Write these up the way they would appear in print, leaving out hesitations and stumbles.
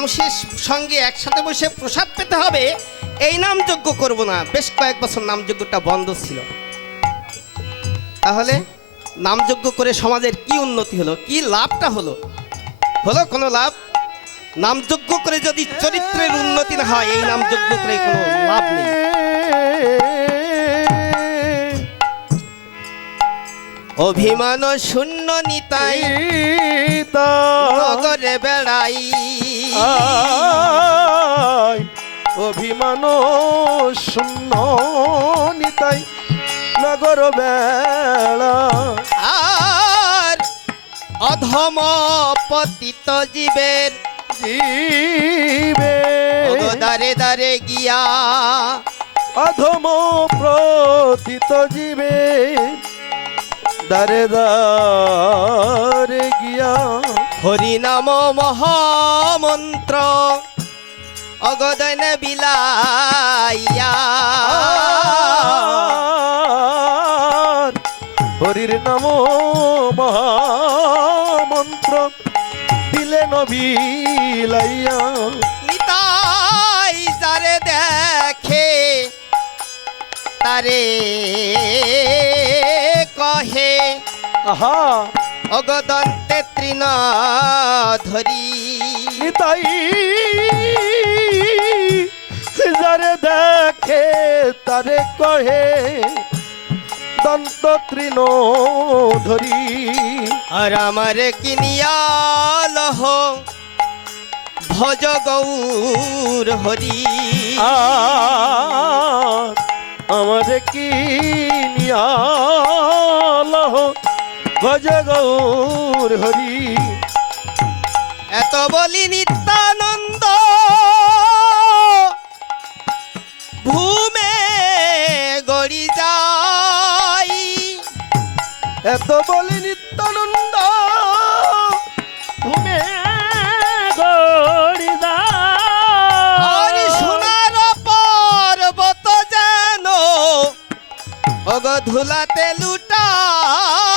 মানুষের সঙ্গে একসাথে বসে প্রসাদ পেতে হবে এই নামযজ্ঞ করব না। বেশ কয়েক বছর নামযজ্ঞটা বন্ধ ছিল। তাহলে নামযজ্ঞ করে সমাজের কি উন্নতি হলো, কি লাভটা হলো? হলো কোনো লাভ? নামযজ্ঞ করে যদি চরিত্রের উন্নতি না হয়, এই নামযজ্ঞ করে কোনো লাভ নেই। অভিমান শূন্য নিতাই নগরে বেড়াই, অভিমান শূন্য নিতাই নগর বেড়া, আর অধম পতিত জীবের দারে দারে গিয়া, অধম প্রতিত জীবে দারে দারে গিয়া, হরিনাম মহামন্ত্র অগদন বিলাইয়া, হরির নাম মহামন্ত্র দিলে নবিলাইয়া, নিতাই যারে দেখে তারে কহে আহা অগদন্তে তৃণ ধরি, নিতাই যারে দেখে তারে কহে দন্ত তৃণ ধরি, আর আমার কিনিয়া লহ ভজ গৌর হরি, আমারে কি নিয়ালহ ভজ গৌর হরি, এত বলি নিত্যানন্দ ভূমে গড়ি যাই, এত বলি নিত্যানন্দ ভূমে গড়ি আর যায়, সোনার পর্বত যেন অগধুলাতে লুটাই,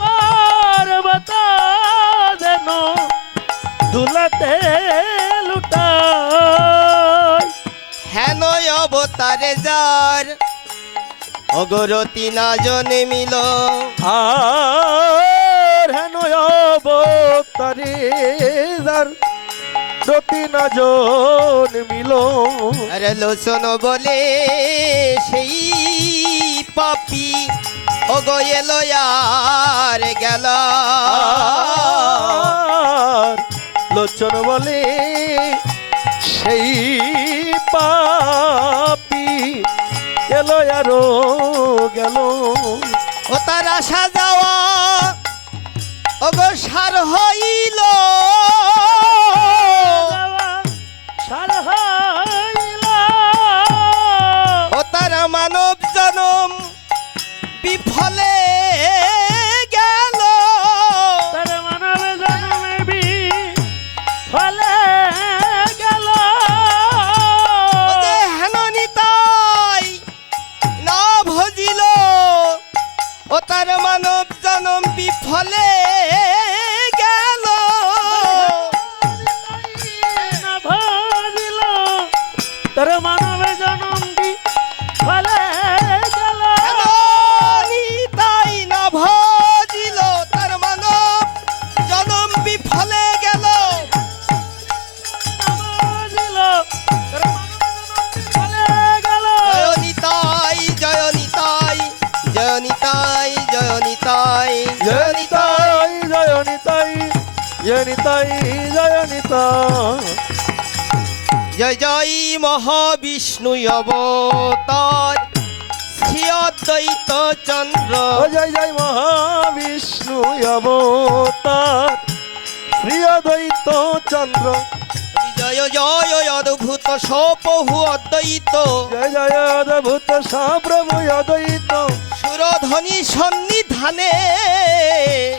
পর্বত যেন দুলাতে লুটাই, হেন অবতারে যার অগরতি না জন্মিল, আর হেন অবতারে যার রতি না জন্মিল, আরে লোচন বলে সেই পাপি ওগো এলো আর গেল, লোচন বলে সেই পাপি এলো আরো গেল, ও তার আসা যাওয়া ওগো সার হইল, সার হইল, ও তার মানব জনম বিফলে গেল, তার মানব জন্মে বিফলে গেল, ও যে হেন নিতাই না ভজিল, ও তার মানব জনম বিফলে গেল, না ভজিল তার মানব জন্ম বিফলে গেল, নিতাই না ভজিল তার মানব জনম বিফলে গেল, ভজিল তার জয়নিতাই জয়নিতাই। জয় জয় মহাবিষ্ণু অবতার শ্রী অদ্বৈত চন্দ্র। জয় জয় মহাবিষ্ণু অবতার শ্রী অদ্বৈত চন্দ্র। জয় জয় অদ্ভুত সপ্রভু অদ্বৈত। জয় জয় অদ্ভুত সপ্রভু অদ্বৈত। সুরধ্বনি সন্নিধানে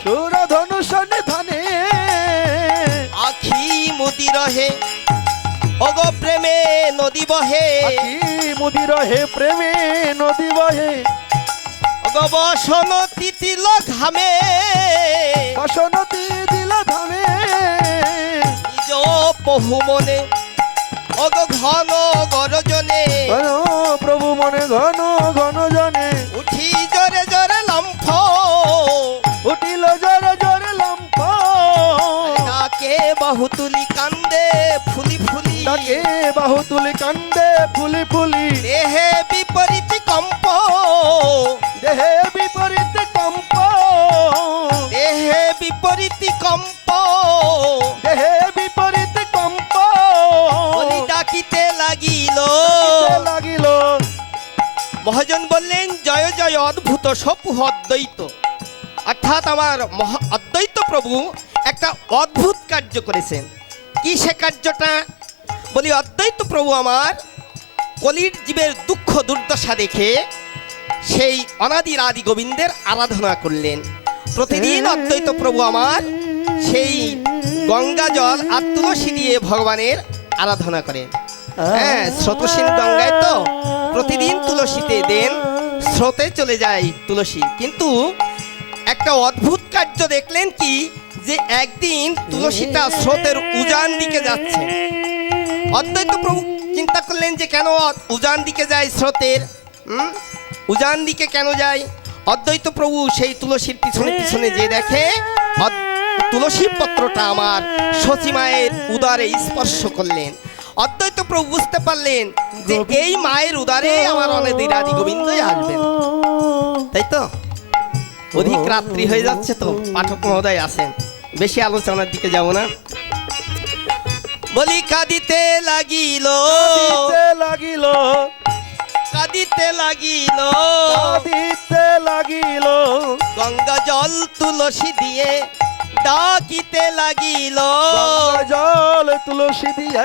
সুরধনু সন্নিধানে আখি মুদি রহে অগ প্রেমে নদী বহে। আখি মুদি রহে প্রেমে নদী বহে। অগ বসন তিতিল ঘামে বসনতি দিল ধামে বহু মনে অগ ঘন গরজনে ঘন প্রভু মনে ঘন ঘন জনে উঠি জোরে জোরে লম্ফ উঠিল জোরে জোরে লম্ফ ডাকে বাহু তুলি কান্দে ফুলি ফুলি তাকে বাহু তুলি কান্দে ফুলি ফুলি দেহে বিপরীত কম্প দেহে বিপরীত কম্প দেহে বিপরীত কম্প দেহে বিপরীত কম্প বলি ডাকিতে লাগিল লাগিল মহাজন বললেন জয় জয় অদ্ভুত সপুহ অদ্বৈত, অর্থাৎ আমার অদ্বৈত প্রভু একটা অদ্ভুত কার্য করেছেন। কি সে কার্যটা? বলি অদ্বৈত প্রভু আমার কলির জীবের দুঃখ দুর্দশা দেখে সেই অনাদির আদি গোবিন্দের আরাধনা করলেন। প্রতিদিন অদ্বৈত প্রভু আমার সেই গঙ্গা জল আর তুলসী দিয়ে ভগবানের আরাধনা করেন। হ্যাঁ, স্রোতসীন গঙ্গায় তো প্রতিদিন তুলসীতে দেন, স্রোতে চলে যায় তুলসী। কিন্তু একটা অদ্ভুত কার্য দেখলেন কি, যে একদিন তুলসীটা স্রোতের উজান দিকে যাচ্ছে। অদ্বৈত প্রভু চিন্তা করলেন যে কেন উজান দিকে যায় স্রোতের, উজান দিকে কেন যায়? অদ্বৈত প্রভু সেই তুলসীর পিছনে পিছনে যে দেখে তুলসী পত্রটা আমার সচিমায়ের উদারে স্পর্শ করলেন। অদ্বৈত প্রভু বুঝতে পারলেন যে এই মায়ের উদারে আমার অনাদির আদি গোবিন্দই আসবেন। তাই তো অধিক রাত্রি হয়ে যাচ্ছে, তো পাঠক মহোদয় আছেন, বেশি আলোচনার দিকে যাব না। বলি কাঁদিতে লাগিল লাগিল কাঁদিতে লাগিল কাঁদিতে লাগিল গঙ্গা জল তুলসী দিয়ে ডাকিতে লাগিল গঙ্গা জল তুলসী দিয়ে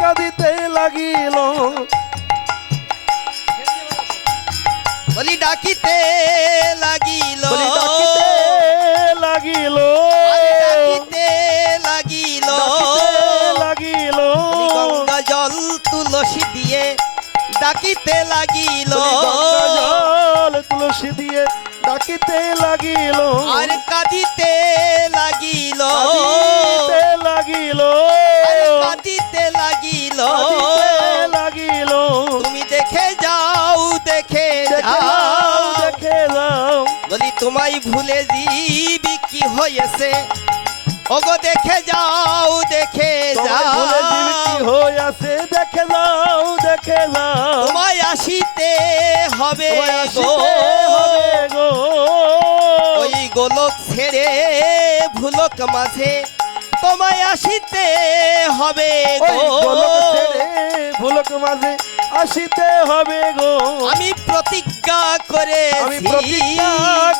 কাঁদিতে লাগিল বলি ডাকিতে লাগিল বলি ডাকিতে লাগিল ডাকিতে লাগিল ডাকিতে লাগিল বলি গঙ্গা জল তুলসী দিয়ে ডাকিতে লাগিল গঙ্গা জল তুলসী দিয়ে ডাকিতে লাগিল আর কাঁদিতে লাগিল কাঁদিতে লাগিল আর কাঁদিতে লাগিল কাঁদিতে লাগিল তুমি দেখে যাও দেখে যাও দেখে যাও বলি তোমায় ভুলে জীবি কি হয়েছে, ওগো দেখে যাও দেখে তোমায় যাও ভুলে জীবি কি হইয়াছে দেখে যাও দেখে যাও তোমায় আসিতে হবে তোমায় গো আসিতে হবে গো ওই গোলক ছেড়ে ভুলক মাঝে তোমায় আসিতে হবে ওই গো গোলক ছেড়ে ভুলক মাঝে আসিতে হবে গো আমি প্রতিজ্ঞা আমি করেছি প্রতিজ্ঞা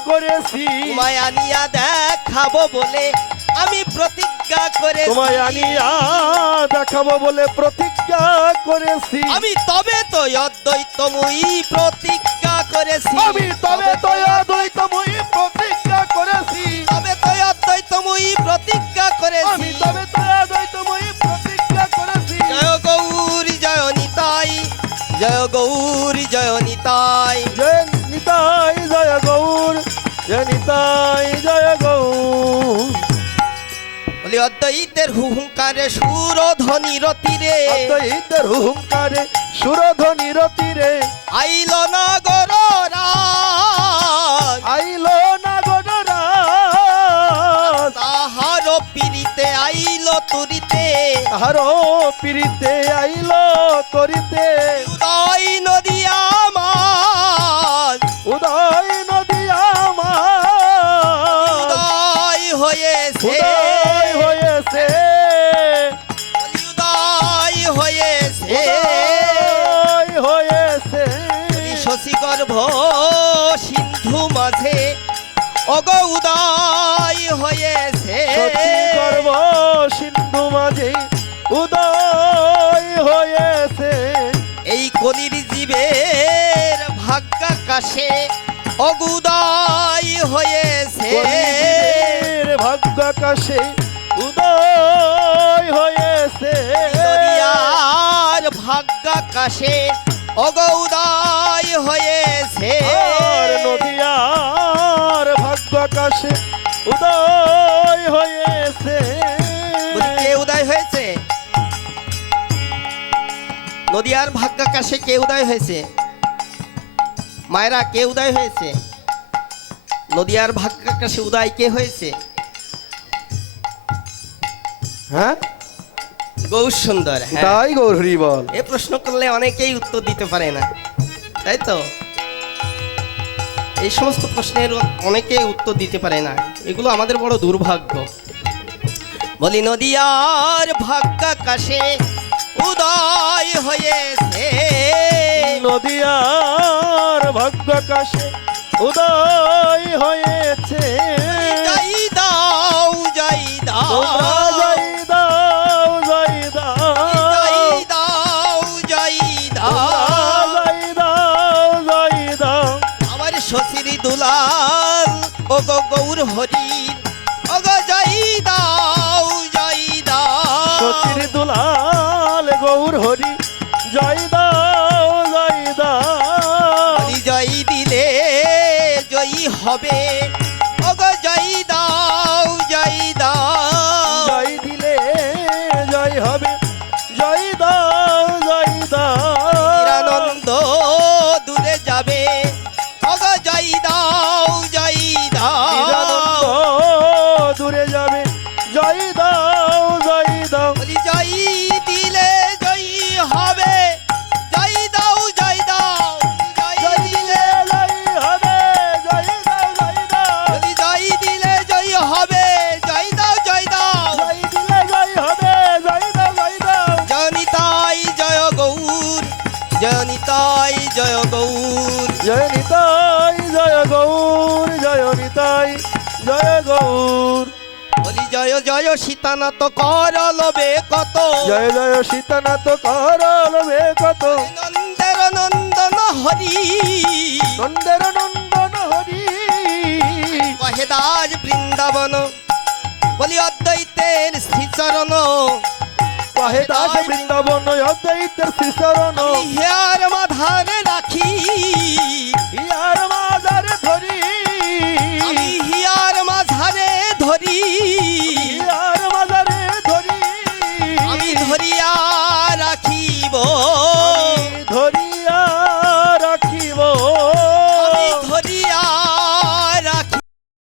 করেছি তোমায় আনিয়া দেখাবো বলে আমি প্রতিজ্ঞা করেছি তোমায় আনিয়া দেখাবো বলে প্রতিজ্ঞা করেছি আমি তবে তো অদ্বৈতময়ী প্রতিজ্ঞা করেছি আমি তবে তো অদ্বৈতময়ী প্রতিজ্ঞা করেছি তবে তো অদ্বৈতময়ী প্রতিজ্ঞা করেছি আমি তবে তো অদ্বৈতময়ী প্রতিজ্ঞা করেছি জয় গৌরী জয় নিতাই জয় গৌরী জয় নিতাই জয় নিতাই জয় গৌর জয় নিতাই জয় গৌর বলি অদ্বৈতের হুহুঙ্কারে সুরধ্বনির তীরে অদ্বৈতের হুঙ্কারে সুরধ্বনির তীরে আইল না গররাজ আইল না গণরা তাহার পিড়িতে আইল তুরিতে আরো পিড়িতে আইল করিতে উদয় নদী আমার উদয় নদী আমার উদয় হয়েছে উদয় হয়েছে উদয় হয়েছে উদয় হয়েছে শশী গর্ভ সিন্ধু মাঝে অগ উদয় হয়েছে সতী গর্ভ সিন্ধু মাঝে উদয় হয়েছে এই কলির জীবের ভাগ্যাকাশে অগুদয় হয়েছে কলিযুগের ভাগ্যাকাশে উদয় হয়েছে দরিয়ার ভাগ্যাকাশে অগৌদয় হয়েছে আর নদিয়ার ভাগ্যাকাশে উদয় হয়েছে বলি কে উদয় হয়েছে? নদিয়ার ভাগ্যাকাশে কে উদয় হয়েছে? মায়েরা, কে উদয় হয়েছে? নদিয়ার ভাগ্যাকাশে উদয় কে হয়েছে? হ্যাঁ, গৌর সুন্দর। হ্যাঁ, তাই গৌর হরি বল। এ প্রশ্ন করলে অনেকেই উত্তর দিতে পারে না, তাই তো? এই সমস্ত প্রশ্নের অনেকেই উত্তর দিতে পারে না, এগুলো আমাদের বড় দুর্ভাগ্য। বলি নদিয়ার ভাগ্যাকাশে উদয় হয়েছে, নদিয়ার ভাগ্যাকাশে উদয় হয়েছে। জয় দাও জয় তোমরা দাও জয় দাও, জয় জয় দাও, দাও জয় দাও। তোমরা জয় দাও, জয় দাও। আমার শশীর দুলাল ও গো গৌর হরি, ও গো জয় দাও জয় দাও। সচির দুলাল গৌর হরি, জয় দাও, জয় দাও। হরি জয় দিলে জয়ী হবে, ও গো জয় দাও জয় দাও। জয় দিলে জয় হবে, জয় দাও, জয় দাও। নিরানন্দ দূরে যাবে, ও গো জয় দাও জয় নিরানন্দ দাও। দূরে যাবে, জয় দাও, জয় দাও। বলি জয় দিলে জয়ী হবে, জয় দাও জয় দাও। জয় জয় দিলে জয় হবে, জয় দাও, জয় দাও। বলি জয় দিলে জয়ী হবে, জয় দাও জয় দাও। জয় দিলে জয় হবে, জয় দাও, জয় দাও। জয় নিতাই জয় গৌর, জয় নিতাই জয় গৌর। জয় নিতাই জয় গৌর, জয় নিতাই জয় গৌর। বলি জয় জয় সীতানাথ করলবে কত, জয় জয় সীতানাথ করলবে কত। নন্দের নন্দন হরি, নন্দের নন্দন হরি, কহেদার বৃন্দাবন। বলি অদ্বৈতের শ্রীচরণ, কহে দাস বৃন্দাবন অদ্বৈতের শ্রীচরণ। হিয়ার মাধারে রাখি, ইয়ার মাদার ধরি, আমি হিয়ার মাঝারে ধরি, ইয়ার মাদারে ধরি। আমি ধরিয়া